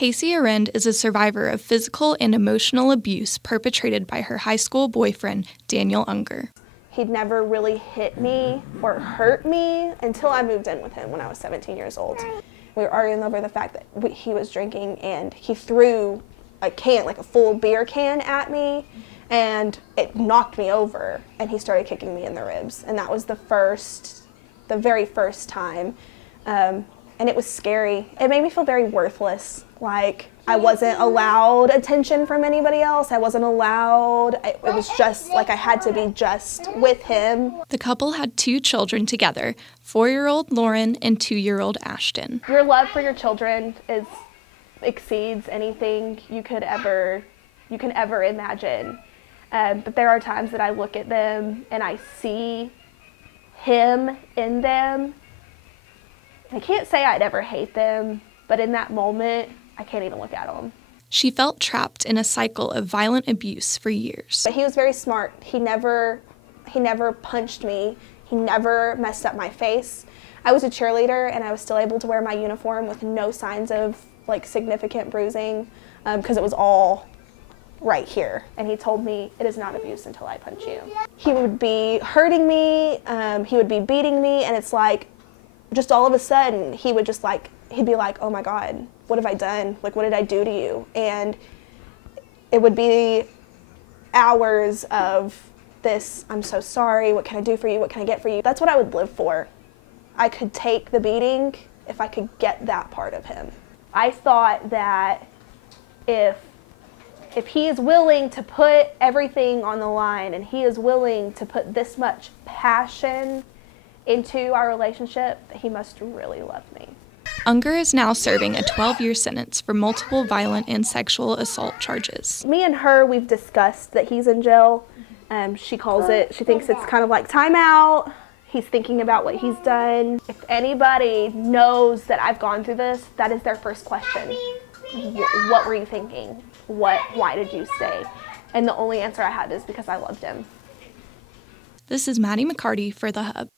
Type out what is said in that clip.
Casey Arend is a survivor of physical and emotional abuse perpetrated by her high school boyfriend, Daniel Unger. He'd never really hit me or hurt me until I moved in with him when I was 17 years old. We were arguing over the fact that he was drinking, and he threw a can, like a full beer can, at me, and it knocked me over, and he started kicking me in the ribs. And that was the very first time. And it was scary. It made me feel very worthless. Like I wasn't allowed attention from anybody else. I wasn't allowed. It was just like I had to be just with him. The couple had 2 children together, 4-year-old Lauren and 2-year-old Ashton. Your love for your children exceeds anything you can ever imagine. But there are times that I look at them and I see him in them. I can't say I'd ever hate them, but in that moment, I can't even look at them. She felt trapped in a cycle of violent abuse for years. But he was very smart. He never punched me. He never messed up my face. I was a cheerleader, and I was still able to wear my uniform with no signs of like significant bruising because it was all right here. And he told me, it is not abuse until I punch you. He would be hurting me. He would be beating me, and it's like, just all of a sudden, he'd be like, oh my God, what have I done? Like, what did I do to you? And it would be hours of this, I'm so sorry, what can I do for you? What can I get for you? That's what I would live for. I could take the beating if I could get that part of him. I thought that if he is willing to put everything on the line and he is willing to put this much passion into our relationship, he must really love me. Unger is now serving a 12-year sentence for multiple violent and sexual assault charges. Me and her, we've discussed that he's in jail. She thinks it's kind of like timeout. He's thinking about what he's done. If anybody knows that I've gone through this, that is their first question. What were you thinking? Why did you stay? And the only answer I had is because I loved him. This is Maddie McCarty for The Hub.